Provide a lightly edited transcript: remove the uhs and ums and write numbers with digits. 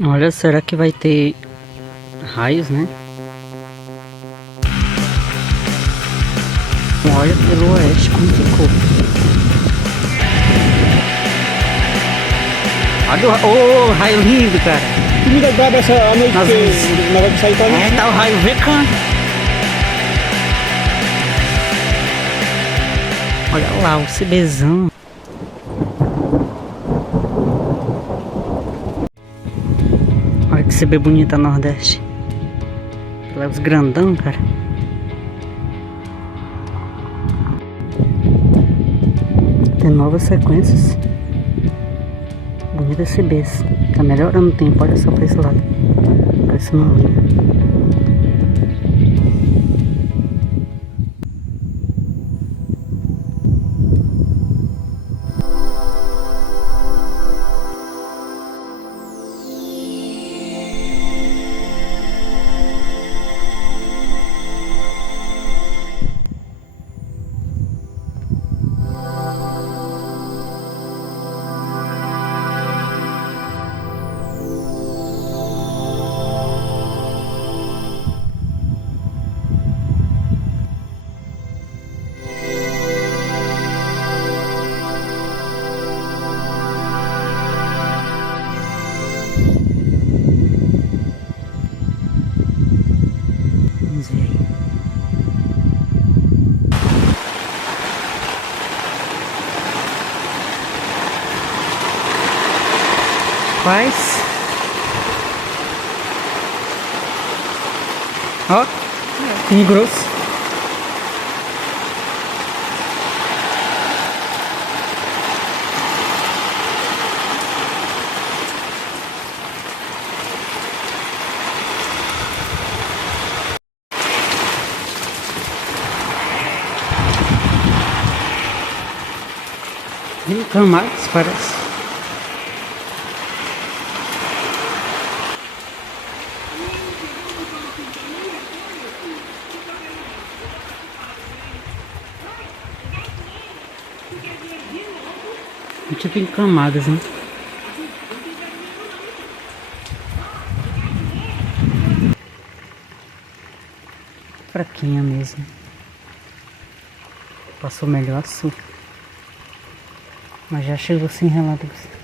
Olha, será que vai ter raios, né? Olha pelo oeste como ficou. Olha o raio lindo, cara. Que me dá essa a noite que nós vamos sair pra mim. Tá o raio vecando. Olha lá o cibezão. Olha que CB bonita nordeste. Leva os grandão, cara. Tem novas sequências. Bonita CBs. Tá melhorando o tempo, olha só pra esse lado. Parece uma linha. Vamos ver aí. Faz. Ó, que grosso. Camadas, parece. Tipo em camadas, né? Fraquinha mesmo. Passou melhor a sul. Mas já chegou sem relâmpagos.